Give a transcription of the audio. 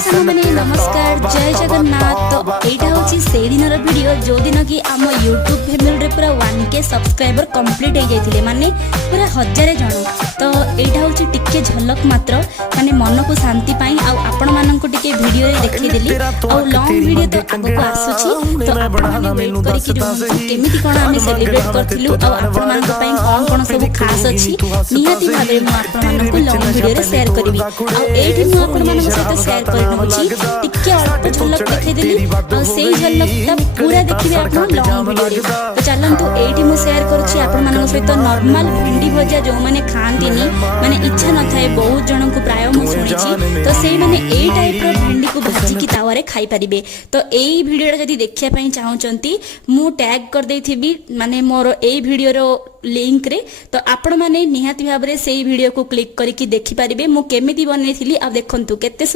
साल मैंने नमस्कार जय जगन्नाथ। तो यहाँ हूँ से दिन वीडियो जो दिन कि आम यूट्यूब फैमिली पूरा 1K सब्सक्राइबर कंप्लीट हो जाते माने पूरा 1000 जन। तो यहाँ हूँ टिके झलक मात्र माने मन को शांति आपण मानक टिके वीडियो देखीदेली आ लॉन्ग वीडियो तो आगक आसुची। तो आपण वेट करके केमिति कोन आमे सेलिब्रेट करथिलु आ आपण मानक पई कोन कोन सब खास अछि निहाती भाबे मु आपण मानक लॉन्ग वीडियो रे शेयर करबी। आ एठी मु आपण मानक सहित शेयर करनोछि टिके अल्प झलक देखीदेली आ सेही झलकटा पूरा देखिबे आपण लॉन्ग वीडियो रे। तो चलंतु एठी मु शेयर करूछि आपण मानक सहित नॉर्मल भिंडी भजा जो माने खांतिनी माने इच्छा न थाए बहुत जन को प्राय मु सुनिछि। तो सेही माने ए टाइप रो भिंडी को भाजी की तावारे खाई परिबे। तो एई वीडियो जदी देखिया पई चाहउचंती मु टैग कर देथिबी माने मोर एई वीडियो रो लिंक रे। तो आपण माने निहाती भाबरे सेही वीडियो को क्लिक करके देखि परिबे मु केमिति बनेथिली आ देखंतु केते